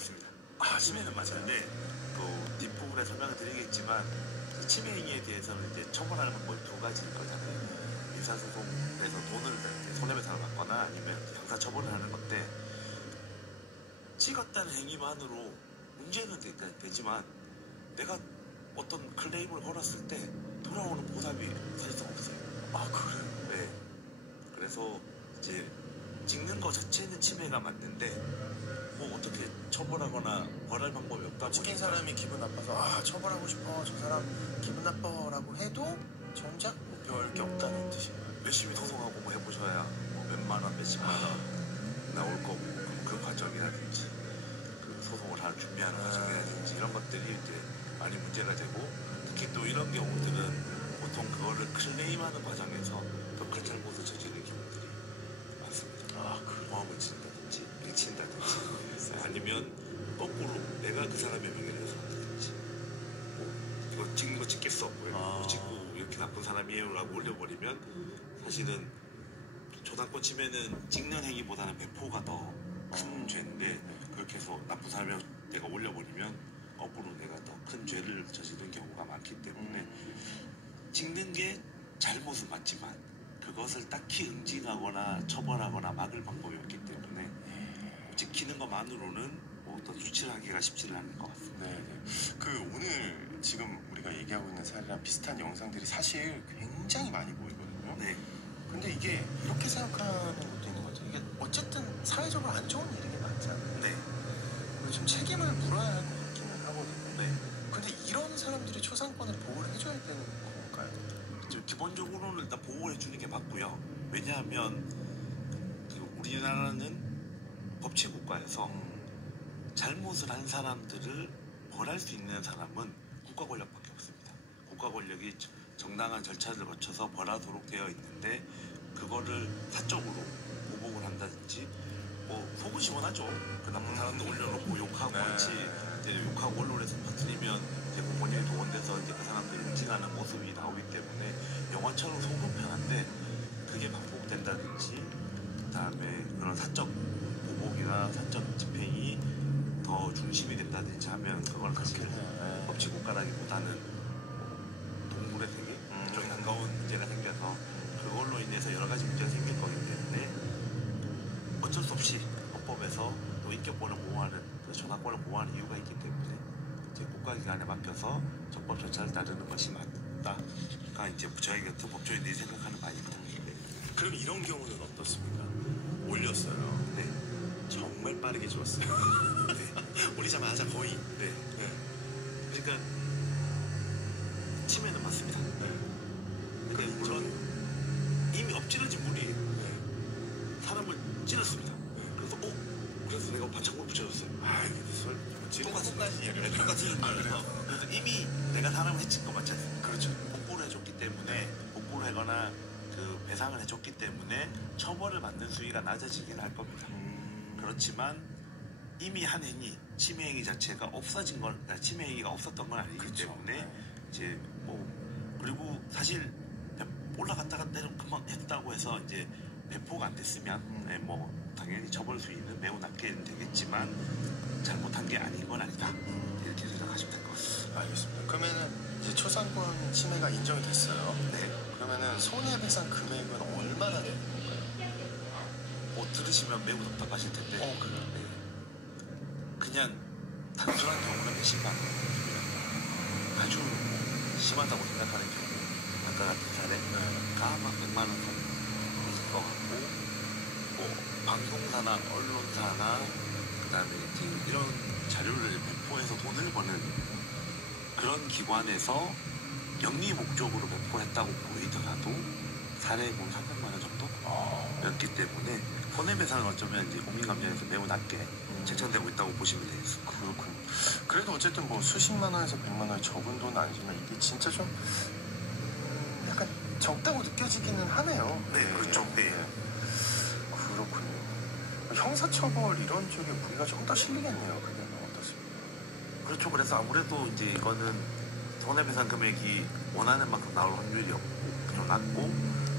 맞습니다. 치매는 맞아요. 네. 또 뒷부분에 설명을 드리겠지만 치매 행위에 대해서는 이제 처벌하는 방법이 두 가지일 거잖아요. 민사소송에서 돈을 손해배상을 받거나 아니면 형사처벌을 하는 건데 찍었다는 행위만으로 문제는 되지만 내가 어떤 클레임을 걸었을 때 돌아오는 보답이 사실상 없어요. 그래요? 네. 그래서 이제 찍는 거 자체는 치매가 맞는데 뭐 어떻게 처벌하거나 벌할 방법이 없다 찍힌 보니까 사람이 기분 나빠서 처벌하고 싶어, 저 사람 기분 나빠라고 해도 정작 뭐 별게 없다는 뜻이에요. 열심히 소송하고 뭐 해보셔야 뭐 몇만 원, 몇십만 원 나올 거고 그 과정이라든지 그 소송을 할 준비하는 과정이라든지 이런 것들이 이제 많이 문제가 되고 특히 또 이런 경우들은 보통 그거를 클레임하는 과정에서 더 큰 잘못을 저지르는 경우들이 많습니다. 보험을 친다든지 밀친다든지 아니면 거꾸로 내가 그 사람의 명예를 훼손한다든지 뭐 이거 찍는 거 찍겠어 뭐 찍고 이렇게 나쁜 사람이에요 라고 올려버리면 사실은 초단권 치매는 찍는 행위보다는 배포가 더 큰 죄인데 그렇게 해서 나쁜 사람을 내가 올려버리면 거꾸로 내가 더 큰 죄를 저지른 경우가 많기 때문에 찍는 게 잘못은 맞지만 그것을 딱히 응징하거나 처벌하거나 막을 방법이 없기 때문에 찍히는 것만으로는 뭐 더 유출하기가 쉽지는 않은 것 같습니다. 네. 오늘 지금 우리가 얘기하고 있는 사례랑 비슷한 영상들이 사실 굉장히 많이 보이거든요. 네. 근데 이게 이렇게 생각하는 것도 있는 것 같아요. 이게 어쨌든 사회적으로 안 좋은 일이 많잖아요. 네. 그리고 좀 책임을 물어야 할 것 같기는 하거든요. 네. 근데 이런 사람들이 초상권을 보호를 해줘야 되는 건가요? 기본적으로는 일단 보호를 해주는 게 맞고요. 왜냐하면 우리나라는 법치국가에서 잘못을 한 사람들을 벌할 수 있는 사람은 국가 권력밖에 없습니다. 국가 권력이 정당한 절차를 거쳐서 벌하도록 되어 있는데 그거를 사적으로 보복을 한다든지 뭐 속은 시원하죠. 그 나쁜 사람도 올려놓고 욕하고 그렇지 욕하고 언론에서 퍼뜨리면 대부분 본인이 동원돼서 이제 그 사람들을 응징하는 모습이 나오기 때문에 영화처럼 속은 편한데 그게 반복된다든지 그다음에 그런 사적 보복이나 사적 집행이 더 중심이 된다든지 하면 그건 사실 법치국가라기보다는 동물의 세계 쪽에 가까운 문제가 생겨서 그걸로 인해서 여러 가지 문제가 생길 거기 때문에 어쩔 수 없이 법법에서 또 인격권을 보호하는 전화권을 보호하는 이유가 있기 때문에 이제 국가기관에 맡겨서 적법 절차를 따르는 것이 맞다가 이제 저희 같은 법조인들이 생각하는 바입니다. 그럼 이런 경우는 어떻습니까? 올렸어요. 네. 정말 빠르게 지웠어요. 네. 올리자마자 거의. 네. 그러니까 치매는 맞습니다. 근데 물론 이미 엎질러진 물이에요. 사람을 찔렀습니다. 그래서 내가 반창고를 붙여줬어요. 똑같은 예를 똑같은 그래서 이미 내가 사람을 해친 거 맞지 않습니까? 그렇죠. 복구를 해줬기 때문에 복구를 하거나 그 배상을 해줬기 때문에 처벌을 받는 수위가 낮아지긴 할 겁니다. 그렇지만 이미 한 행위, 치매 행위 자체가 없어진 건, 치매 행위가 없었던 건 아니기 그렇죠. 때문에 이제 그리고 사실 올라갔다가 내려 금방 했다고 해서 이제 배포가 안 됐으면 뭐 당연히 처벌 수위는 매우 낮게 되겠지만 잘못한 게 아닌 건 아니다 이렇게 생각하시면 될 것 같습니다. 알겠습니다. 그러면은 이제 초상권 침해가 인정이 됐어요. 네. 그러면은 손해배상 금액은 얼마나 되는 건가요? 들으시면 매우 답답하실 텐데. 그래요? 네. 그냥 단순한 경우는 몇십만 원. 아주 심하다고 생각하는 경우, 아까 같은 사례가 막 100만 원 선일 것 같고, 뭐 방송사나 언론사나 그다음에 이런 자료를 배포해서 돈을 버는 그런 기관에서 영리 목적으로 배포했다고 보이더라도 사례에 보면 300만 원 정도였기 때문에 손해배상은 어쩌면 이제 국민감정에서 매우 낮게 책정되고 있다고 보시면 되겠습니다. 그렇군요. 그래도 어쨌든 뭐 수십만 원에서 100만 원이 적은 돈 아니지만 이게 진짜 좀 약간 적다고 느껴지기는 하네요. 네, 그렇죠. 네. 그렇군요. 형사처벌 이런 쪽에 무게가 좀 더 실리겠네요. 그게 어떻습니까? 그렇죠. 그래서 아무래도 이제 이거는 손해배상 금액이 원하는 만큼 나올 확률이 좀 낮고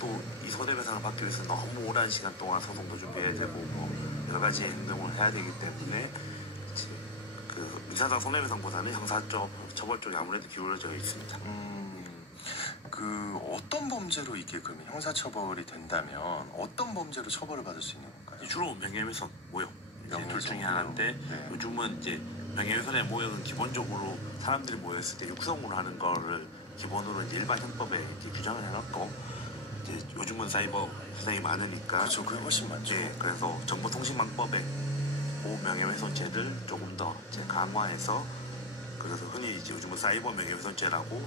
또 이 손해배상을 받기 위해서 너무 오랜 시간 동안 소송도 준비해야 되고 뭐 여러 가지 행동을 해야 되기 때문에 이제 민사상 손해배상보다는 형사 쪽, 처벌 쪽에 아무래도 기울어져 있습니다. 그 어떤 범죄로 이게 그러면 형사처벌이 된다면 어떤 범죄로 처벌을 받을 수 있는 건가요? 주로 명예훼손, 모욕 둘 중에 모욕. 하나인데 네. 요즘은 이제 명예훼손의 모욕은 기본적으로 사람들이 모였을 때 육성으로 하는 거를 기본으로 이제 일반 형법에 이렇게 규정을 해놨고 이제 요즘은 사이버 세상이 많으니까 그렇죠. 그게 훨씬 많죠. 네, 그래서 정보통신망법에 명예훼손죄를 조금 더 이제 강화해서 그래서 흔히 이제 요즘은 사이버 명예훼손죄라고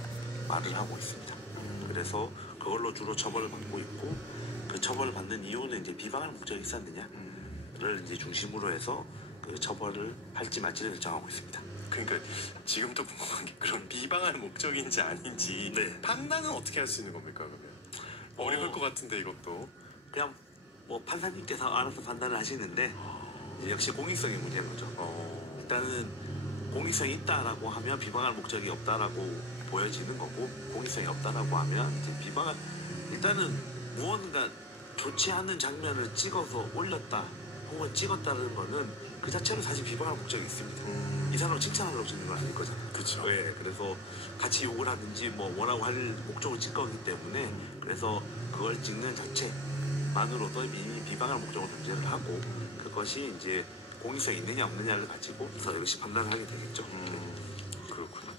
말을 하고 있습니다. 그래서 그걸로 주로 처벌을 받고 있고 그 처벌을 받는 이유는 이제 비방할 목적이 있었느냐를 이제 중심으로 해서 그 처벌을 할지 말지를 결정하고 있습니다. 그러니까 지금 또 궁금한 게 그런 비방할 목적인지 아닌지 네. 판단은 어떻게 할 수 있는 겁니까 그러면? 어려울 것 같은데 이것도. 그냥 뭐 판사님께서 알아서 판단을 하시는데 이제 역시 공익성의 문제인 거죠. 일단은 공익성이 있다라고 하면 비방할 목적이 없다라고 보여지는 거고 공익성이 없다라고 하면 이제 비방할 일단은 무언가 좋지 않은 장면을 찍어서 올렸다 혹은 찍었다는 거는 그 자체로 사실 비방할 목적이 있습니다. 이 사람을 칭찬하려고 찍는 건 아닐 거잖아요. 그렇죠. 네, 그래서 같이 욕을 하든지 뭐 원하고 할 목적을 찍 거기 때문에 그래서 그걸 찍는 자체만으로도 이미 비방할 목적을 존재를 하고 그것이 이제 공익성이 있느냐 없느냐를 가지고 서 역시 판단을 하게 되겠죠. 그렇구나.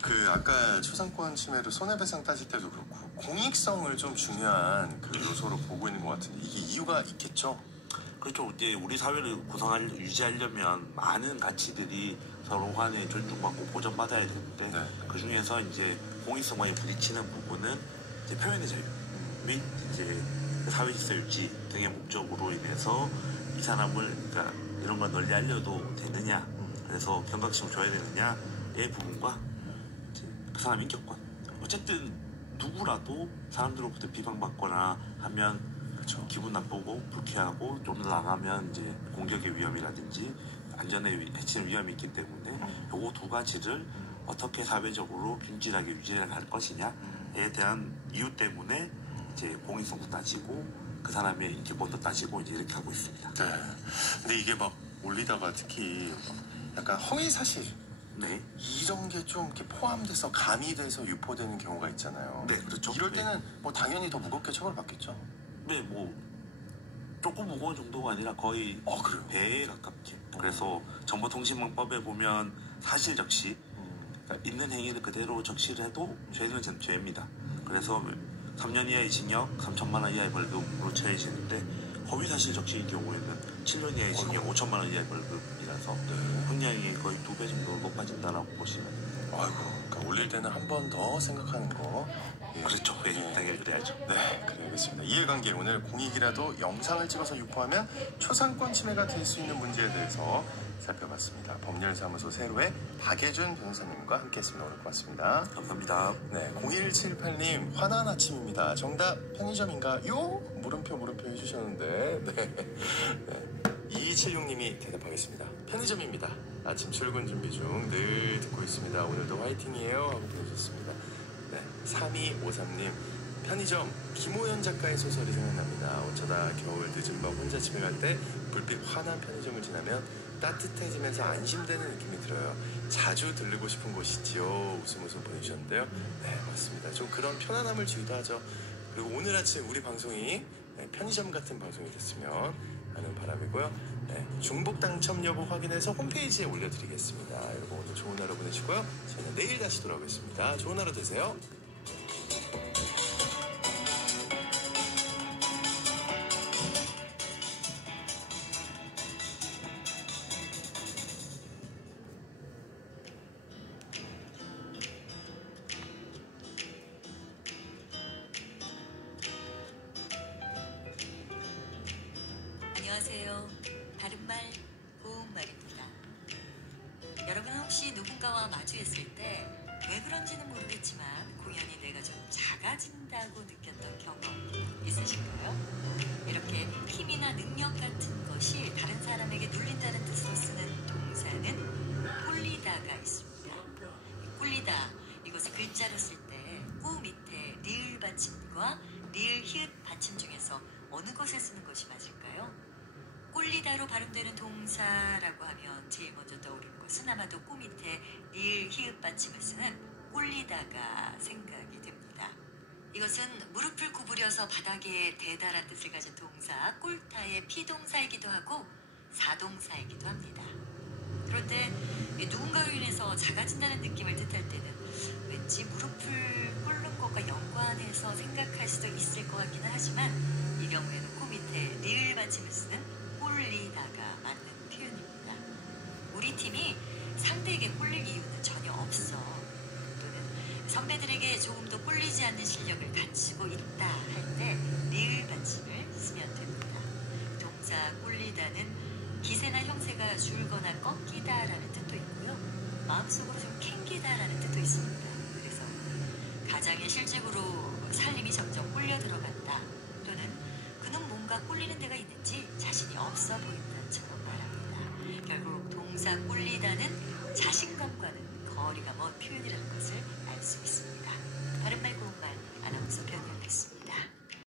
그 아까 초상권 침해로 손해배상 따질 때도 그렇고 공익성을 좀 중요한 그 요소로 보고 있는 것 같은데 이게 이유가 있겠죠? 그렇죠. 이제 우리 사회를 유지하려면 많은 가치들이 서로 간에 존중받고 보전받아야 되는데 네. 그 중에서 이제 공익성과의 부딪히는 부분은 이제 표현의 자유 및 이제 사회 질서 유지 등의 목적으로 인해서 이 사람을 그러니까 이런 걸 널리 알려도 되느냐 그래서 경각심을 줘야 되느냐의 부분과 이제 그 사람 인격권 어쨌든 누구라도 사람들로부터 비방받거나 하면 그렇죠. 기분 나쁘고 불쾌하고 좀 더 나가면 이제 공격의 위험이라든지 안전에 해치는 위험이 있기 때문에 요거 두 가지를 어떻게 사회적으로 균질하게 유지해 갈 것이냐에 대한 이유 때문에 이제 공익성도 따지고 그 사람의 인격권도 따지고 이제 이렇게 하고 있습니다. 네. 근데 이게 막 올리다가 특히 약간 허위 사실 네. 이런 게 좀 이렇게 포함돼서 가미돼서 유포되는 경우가 있잖아요. 네, 그렇죠. 이럴 때는 뭐 당연히 더 무겁게 처벌받겠죠. 네, 뭐 조금 무거운 정도가 아니라 거의 그래요? 배에 가깝게. 그래서 정보통신망법에 보면 사실 적시 그러니까 있는 행위를 그대로 적시를 해도 죄는 죄입니다. 그래서 3년 이하의 징역, 3천만 원 이하의 벌금으로 처해지는데 허위 사실 적시의 경우에는 7년 이하의 징역, 5천만 원 이하의 벌금이라서 형량이 거의 2배 정도 높아진다라고 보시면 됩니다. 아이고, 그러니까 올릴 때는 한 번 더 생각하는 거. 예. 그렇죠. 네, 예. 당연히 그래야죠. 네, 그래야겠습니다. 이해관계 오늘 공익이라도 영상을 찍어서 유포하면 초상권 침해가 될 수 있는 문제에 대해서 살펴봤습니다. 법률사무소 세로의 박예준 변호사님과 함께했습니다. 오늘 고맙습니다. 감사합니다. 네, 0178님 환한 아침입니다. 정답 편의점인가요? 물음표 해주셨는데 네. 2276님이 대답하겠습니다. 편의점입니다. 아침 출근 준비 중 늘 듣고 있습니다. 오늘도 화이팅이에요 하고 보내주셨습니다. 네, 3253님 편의점 김호연 작가의 소설이 생각납니다. 어쩌다 겨울 늦은 밤 혼자 집에 갈 때 불빛 환한 편의점을 지나면 따뜻해지면서 안심되는 느낌이 들어요. 자주 들르고 싶은 곳이지요. 웃음 보내주셨는데요. 네, 맞습니다. 좀 그런 편안함을 주기도 하죠. 그리고 오늘 아침 우리 방송이 편의점 같은 방송이 됐으면 하는 바람이고요. 네, 중복 당첨 여부 확인해서 홈페이지에 올려드리겠습니다. 여러분 오늘 좋은 하루 보내시고요. 저는 내일 다시 돌아오겠습니다. 좋은 하루 되세요. 안녕하세요. 바른말 고운말입니다. 여러분은 혹시 누군가와 마주했을 때 왜 그런지는 모르겠지만 공연히 내가 좀 작아진다고 느꼈던 경험 있으신가요? 이렇게 힘이나 능력 같은 것이 다른 사람에게 눌린다는 뜻으로 쓰는 동사는 꿀리다가 있습니다. 꿀리다 이것을 글자로 쓸 때 꾸 밑에 리을 받침과 리을 히읗 받침 중에서 어느 것에 쓰는 것이 맞을까요? 꿀리다로 발음되는 동사라고 하면 제일 먼저 떠오르는 이것은 아마도 꼬 밑에 리을 히읗 받침을 쓰는 꼴리다가 생각이 됩니다. 이것은 무릎을 구부려서 바닥에 대다란 뜻을 가진 동사 꼴타의 피동사이기도 하고 사동사이기도 합니다. 그런데 누군가로 인해서 작아진다는 느낌을 뜻할 때는 왠지 무릎을 꿇는 것과 연관해서 생각할 수도 있을 것 같기는 하지만 이 경우에는 꼬 밑에 리을 받침을 쓰는 꼴리다가 맞는 표현입니다. 우리 팀이 상대에게 꼴릴 이유는 전혀 없어. 또는 선배들에게 조금 더 꼴리지 않는 실력을 갖추고 있다 할 때 리을 받침을 쓰면 됩니다. 동사 꼴리다는 기세나 형세가 줄거나 꺾이다라는 뜻도 있고요. 마음속으로 좀 캥기다라는 뜻도 있습니다. 그래서 가장의 실직으로 살림이 점점 꼴려 들어간다. 또는 그는 뭔가 꼴리는 데가 있는지 자신이 없어 보인다처럼 말합니다. 결국 동사 꼴리다는